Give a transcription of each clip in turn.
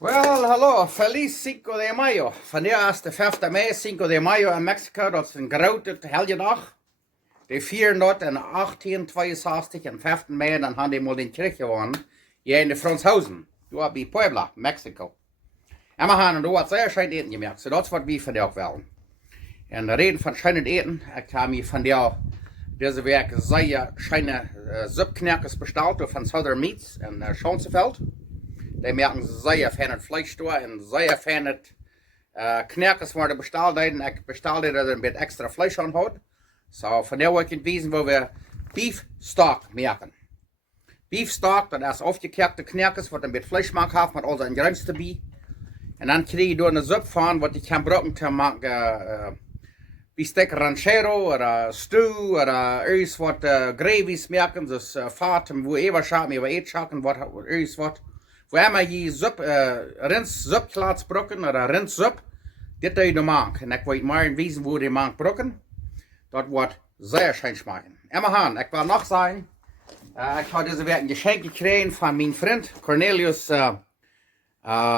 Well, hallo, feliz Cinco de Mayo. Vandaag is de 5 mei, Cinco de Mayo in Mexico. Dat is een grote heldendag. Die vieren dat in 1862 en 5 mei, dan hadden die mal den Krieg gewonnen. Hier in de Franshausen. Daar bij Puebla, Mexico. En we gaan daar wat zeer schijn eten gemerkt. So dat is wat we vandaag willen. En de reden van schijn eten, ik heb me vandaag deze week zeer schijne Suppknackes besteld van Southern Meats in Schonseveld. Die merken zeer fijn het vlees toe en zeer fijn het knackes worden besteld. Ik bestel dat er een beetje extra vlees aan houdt. So, vandaar wil ik het wijzen waar we beef stock merken. Beef stock, dat is afgekapte knackes, wat een beetje vlees maakt heeft met al zijn grens erbij. En dan krijg je door een soep van wat je kan gebruiken te maken. Bistec ranchero, oder stew, oder iets wat gravies merken, dus vaat, wo even schaken, wo eet schaken, wat iets wat. Waar je sup, rins sup laat brokken, oder rins sup, dit doe je maken. En ik weet maar wijzen hoe die maakt brokken. Dat wordt zeer schijn smaken. En we gaan, ik wil nog zeggen, ik heb deze week een geschenk gekregen van mijn vriend Cornelius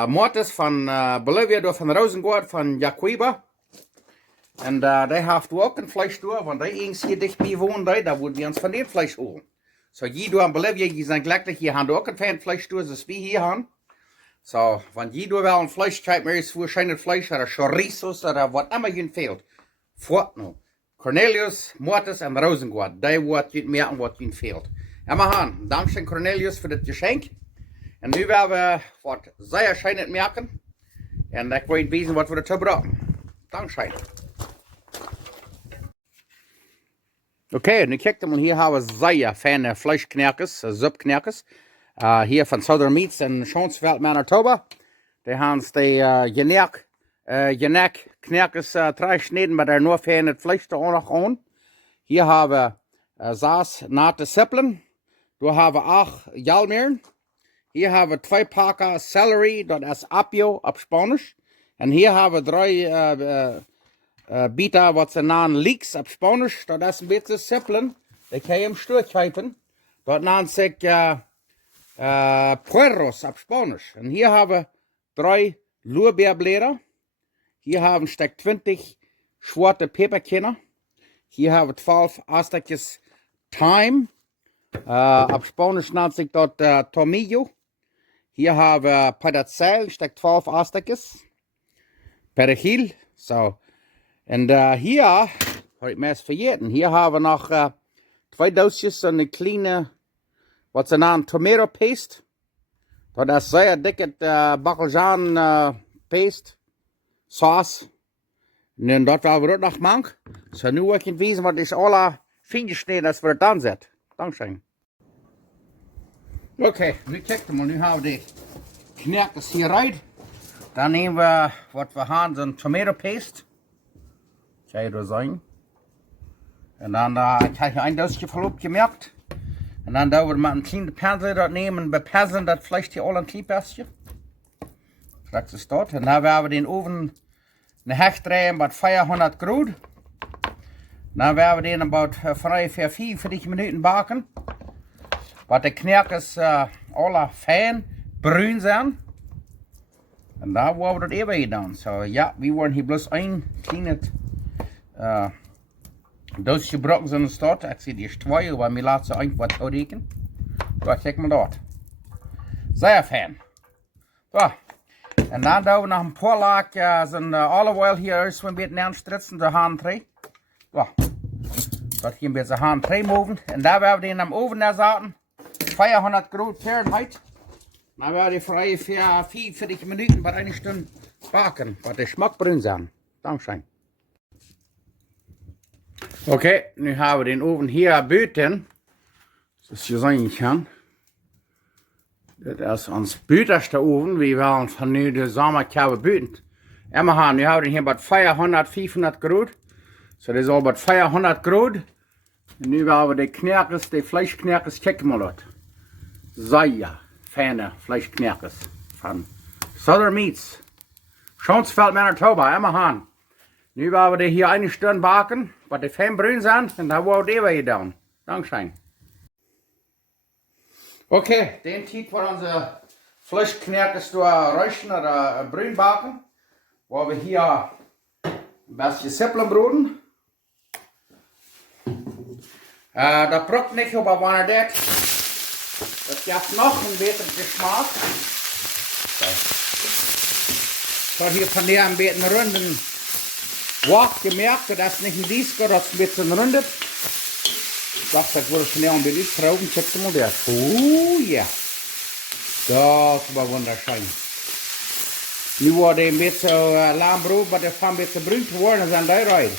martens van Bolivia, door van Rosengård van Nacuiba. En die heeft ook een vlees door, want die eens hier dichtbij woont, daar worden we ons van dit vlees holen. So, je door in Bolivia, je zijn gelukkig, je hebt ook een fijn vlees door, zoals we hier hebben. So, want je door wel een vlees krijgt, maar is waarschijnlijk vlees, of chorizos, of wat immer je veelt. Voort nu. Cornelius, martens en Rosengård, die wordt je merken wat je veelt. En we gaan, dankzij Cornelius voor dit geschenk. En nu willen we wat zeer schijnend merken. En ik weet weten wat we ertoe brauchen. Dankzij. Okay, nu kijkt man, hier hebben we zeer fijne vleesknackes, Suppknackes. Hier van Southern Meats in Schonsveld, Manitoba. Die hebben die knackes gesneden, maar daar nog fijn het vlees er ook nog aan. Hier hebben we 6 natte zipplen. Daar hebben we 8 jgalmeren. Hier hebben we 2 packa CELERY, dat is Apio op Spanisch. En hier hebben we 3 beta, wat ze namen LEEKS op Spanisch. Dat is een beetje zipplen. Die kan je hem stukgeven. Dat naam zich Puerros op Spanisch. En hier hebben we 3 luabä blada. Hier hebben we stuk 20 zwarte peppercorns. Hier hebben we 12 astagjes thyme. Op Spanisch naam zich dat tomillo. Hier hebben we peta selj, stuk 12 astagjes. Perejil. So. En hier, had ik meest vergeten, hier hebben we nog 2 dosjes en een kleine, wat ze namen, tomato paste. Dat is zeer dikke bakkeljan paste, saus. En dat willen we ook nog maken. So, nu wil ik je wijzen wat is alle fijn gesneden als we het dan zetten. Dankzij. Oké, nu kijken we, nu hebben we de knackes hieruit. Dan nemen we wat we hebben, een tomato paste. Kan je dat zijn. En dan heb je een dosje verloop gemerkt. En dan doen we met een kleine pinsel dat nemen en bepersen dat vlees hier al een klein beetje. Straks is dat. En dan werden we den oven een hecht draaien met 400 graden. Dan werden we den about 45 minuten bakken. Wat de knackes alle fijn bruin zijn. En daar worden we dat even gedaan. So ja, we worden hier bloß een kleine dosje brokken zijn in stad. Ik zie die is 2, maar we laten ze eigenlijk wat uitrekenen. Daar kijk maar dat. Zeer fijn. So. En dan doen we nog een paar laag zijn olive oil hier is een beetje aanstritzen, de haan 3. So. Dat hier een beetje haan 3 moven. En daar werden we in de oven zetten. 400 graden Fahrenheit. Dan werden we vrij 44 minuten bij 1 stunde bakken. Wat de smaak bruin zijn. Dankzij. Oké, nu hebben we den oven hier buiten. Zoals je zien kan. Dit is ons buitenste oven. We willen van nu de zomerkoude buiten. En we gaan, nu hebben we hier bij 400, 500 graden. So, dit is al bij 400 graden. En nu willen we de knackes, de vleesknackes, kijken maar uit. Zeer fijne vleesknackes van Southern Meats. Schonsveld, Manitoba, en we gaan. Nu willen we hier 1 stunde bakken, wat de fijn bruin zijn, en dan wordt het even gedaan. Dankzij. Oké, den tijd voor onze Fleischknäckes räuschen oder brün backen. Wo wir hier ein bisschen zipplen broden. Dat braucht nicht, aber wenn das gibt noch einen besseren Geschmack. So, hier von der ein bisschen runden Wok gemerkt, dass nicht ein Disco, das ein bisschen rundet. Ich dachte, das würde von der ein bisschen trauben. Check mal das. Oh ja. Das war wunderschön. Nu wordt het een beetje laambrot, maar dat van een beetje bruin te worden zijn daaruit.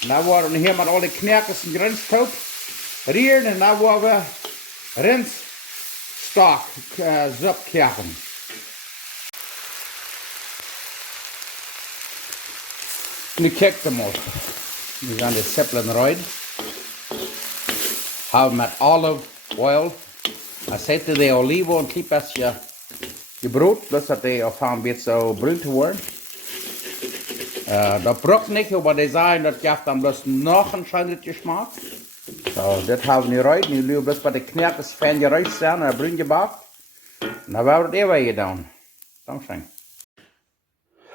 En dan worden we hier met alle knekkers en grinstoop rieren en dan worden we rinsstok zup koken. Nu kijk hem op. Nu gaan de zipplen eruit. Houden met olive oil. Dan zetten de oliven een klein beetje je brood, dus dat hij op een beetje zo bruin te worden. Dat braucht niet, maar die zeggen dat geeft dan bloß nog een schijnend geschmack. So, dit hebben we nu eruit. Nu doen we bloß bij de knekkers fijn geruischt zijn en bruin gebakt. En dan hebben we het even gedaan. Dankzij.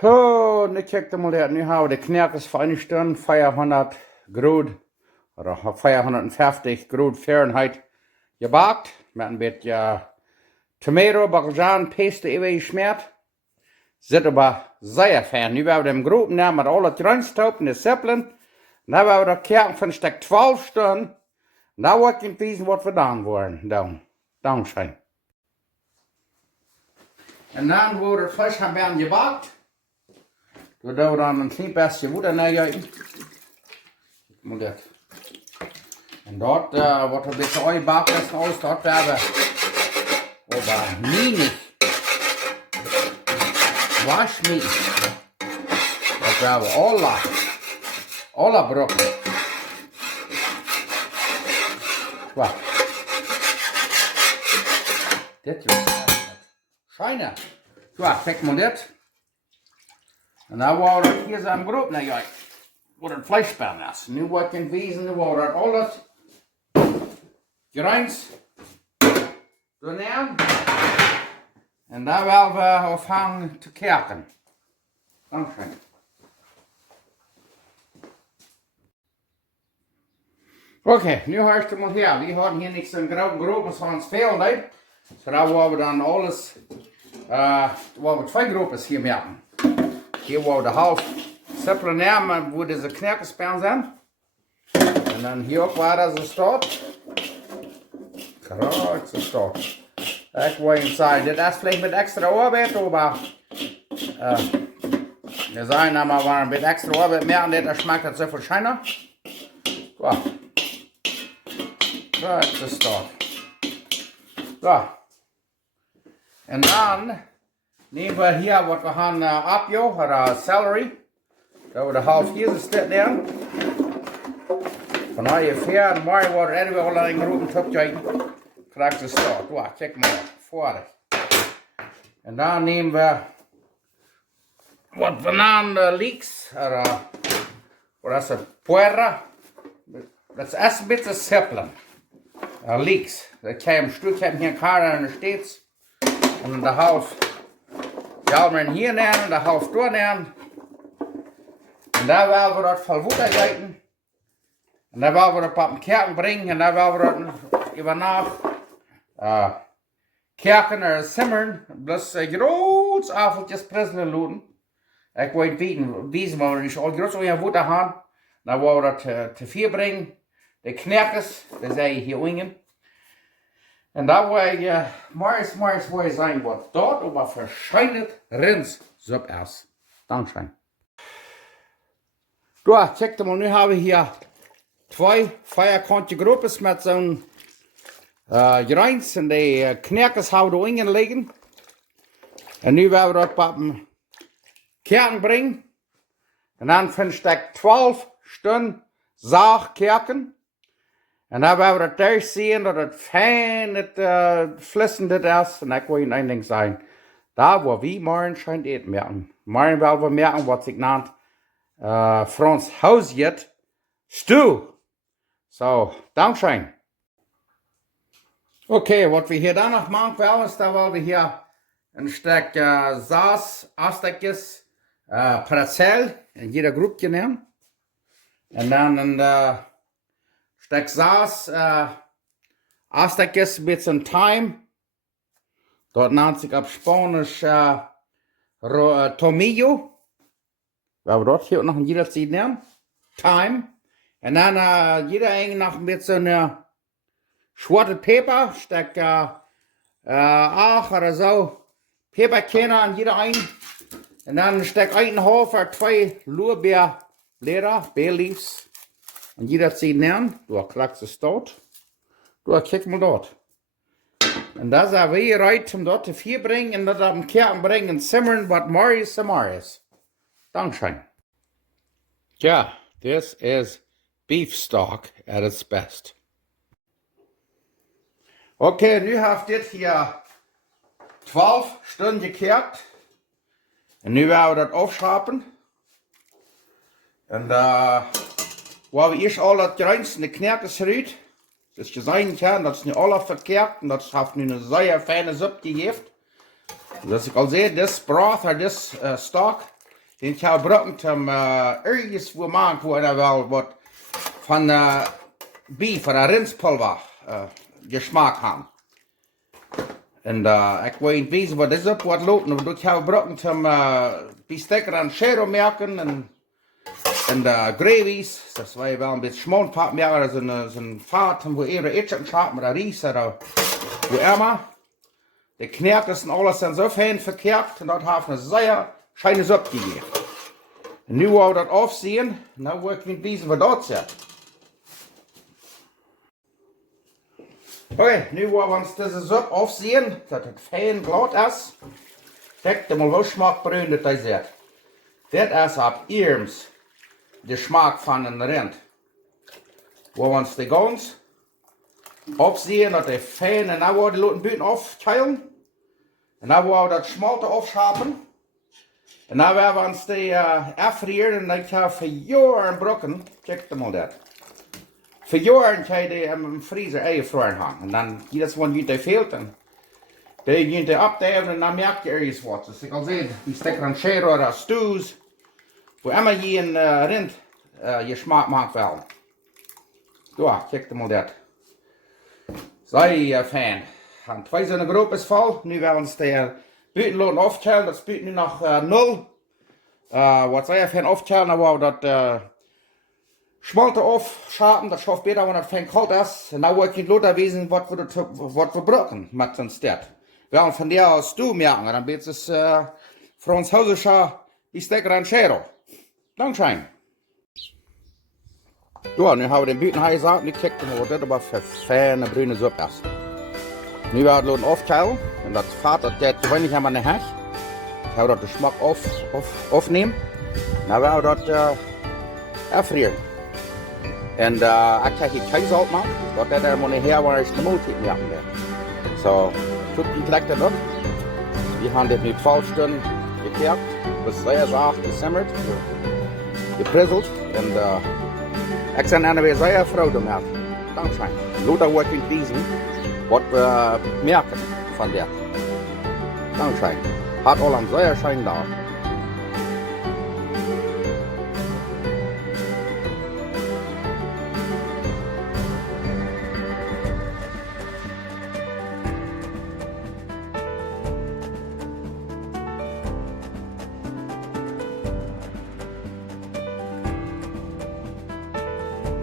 Oh, nu kijk maar uit. Nu hebben we de knekkers fijn staan, 400 Grad, oder 450 Grad Fahrenheit gebakt. Met een beetje tomato, bacaljan, paste even geschmiert. Zit aber sehr fein. Nu werden we hem grob nemen met alle grünstoop en de zipplen. Dan werden we dat koken van een stuk 12 stunden. Dan wordt het wezen wat we dan worden. Dankzij. En dan wordt het vlees gaan werden gebakt. We doen dan een klein beetje water neergeten. Moet dat. En dat wordt een beetje uitgebakken en alles. Dat werden we aber niet. Waschmeat. Dat werden we alle brokken. Wat? Dit is schijnen. Ja, kijk maar dit. En dan wordt het hier zo'n groep naar jij. Wordt een vleespan is. Nu wordt het wezen, nu wordt het alles grijns doen. En dan willen we afhangen te koken. Dankzij. Oké, nu hoort het maar hier. We hadden hier niks een groep van ons veel uit. So dan worden we dan alles, we twee groepjes hier maken. Hier worden we de half zipplen nemen, wo deze knekkerspan zijn. En dan hier ook waar ze staat. Kijk, ze staat. Ik wil je zeggen, dit is vielleicht met extra arbeid, maar we zijn dan maar een beetje extra arbeid merken, dat schmeckt het zoveel schijner. Zo. Kijk, ze staat. Zo. En dan nemen we hier wat we gaan apio, of celery. Dat we de half hier zitten neer. Van je ver, maar wordt er weer al een grote topje. Krijg ze staat. Wow, kijk maar, voordig. En dan nemen we wat bananen leeks, wat is het, puerros. Dat is een beetje zipplen. Leeks. Dat kan je een stuk hier karen en steeds. En de half jgalmeren hier nemen, de half doornemen. En daar willen we dat vol water geven. En dan willen we dat op een kerken brengen. En dan willen we dat even nacht kerken en simmeren. Plus groot avondjes presselen laten. Ik wil het weten, maar als je groot zo'n water hebben, dan willen we dat te vier brengen. De knekkers, dat zijn hier ingen. En dan wil je maar wil zijn wat dat op een verschillend Rins Sup is. Dankzij. Ja, kijk maar, nu hebben we hier twee vierkantje groepjes met zo'n grijns en de knekkers houden ingen liggen. En nu willen we dat op een kerken brengen. En dan vind ik 12 stunden zaag kerken. En dan willen we dat thuis zien dat het fijn, het flissend is. En ik wil je één ding zeggen. Daar waar we morgen schijnt eten merken. Morgen willen we merken wat ik naam Frans huisjet stew. Zo, dankzij. Oké, wat we hier dan nog maken willen is dat we hier Een stuk saus, astagjes, perejil, in jeder groepje nemen. En dan een stuk saus, astagjes, een beetje thyme. Dat nennt sich op Spanisch tomillo. We hebben dat hier nog een jeder Zeit nemen. Thyme. En dan jeder nog een beetje zwarte peper, stuk 8 oder so. Peppercorns an jeder ein. Und dann steck 1,5 oder 2 luabä blada, bay leaves. Und jeder zieht nehmen. Du klackst es dort. Du kick mal dort. Und das ist wie bereit, um dort zu viel bringen und das auf den Kerken bringen und simmern, was Maris. Dankeschön. Ja, this is beef stock at its best. Okay, nu habt ihr hier 12 Stunden gekehrt. Und nu werden wir das aufschrappen. Und wo wir erst alle das Grenzen, die kneackes rüht, das gesehen kann, das ist nicht alles verkehrt und das hat eine sehr feine Suppe gegeben. Das ich also sehe, das Broth oder das Stock, den ich habe brauchen zum irgendwo machen, wo er will, was von Beef oder Rindspulver Geschmack haben. Und ich weiß nicht, was das ist, was lopen. Aber ich habe brauchen zum Bestecker an Schero merken und Gravies. Das war ja ein bisschen Schmonpat mehr, also so ein Fahrt, wo ihre Etchen schaut mit der Ries oder wo immer. Die Kneackes und alles sind so fein verkehrt und dort haben eine sehr scheine Suppe gegeben. Und nu wollen wir das aufsehen, und dann wollen wir wissen, was dort ist. Okay, nu wollen wir uns diese Suppe aufsehen, dass es fein glatt ist. Check mal, was Schmackbrühen das ist. Das ist ab Irms der Geschmack von einem Rind. Wollen wir uns die ganz aufsehen, dass die fein, und dann wollen wir die Leute Büten aufteilen. Und dann wollen wir das Schmalte aufschaben. Und dann werden wir uns die erfrieren und dann kann ich für Jahre brocken. Check mal das. Für Jahre kann ich die im Freezer eingefroren haben. Und dann, jedes Mal, die fehlt, dann die die abnehmen und dann merkt ihr irgendwas. Das ich kann sehen, die stecken an Schero oder Stews, wo immer je ein Rind Geschmack macht will. Ja, check mal das. Sei Fan. Und 2 so eine Gruppe ist voll. Nu werden wir uns die Bütenlohn aufteilen. Das Büten nu noch 0. Was sei Fan aufteilen, aber das Schmalte aufschaben, das schafft besser, wenn das fein kalt ist. Und dann wollte ich Lothar wissen, was wir brauchen mit uns das. Wir haben von der aus du merken, dann wird es französischer Bestecker an Schero. Dankeschön. Ja, nu haben wir den Büten heiß gesagt, nicht kicken, wo das aber für feine grüne Suppe ist. Nu werden wir das aufteilen, und das Fahrt, das gewöhnlich haben wir nicht. Ich habe das Geschmack aufnehmen, dann werden wir das erfrieren. Und ich kann hier kein Salz machen, weil das muss her, weil ich die Multi machen werde. So, tut die gleich das ab. Wir haben das mit 12 Stunden gekehrt, bis sehr sacht gesimmert, geprizzelt. Und ich bin eine sehr froh damit. Dankeschön. Lothar wollte ich wissen, was wir merken von der. Dankeschön. Hat all einen sehr schönen Tag.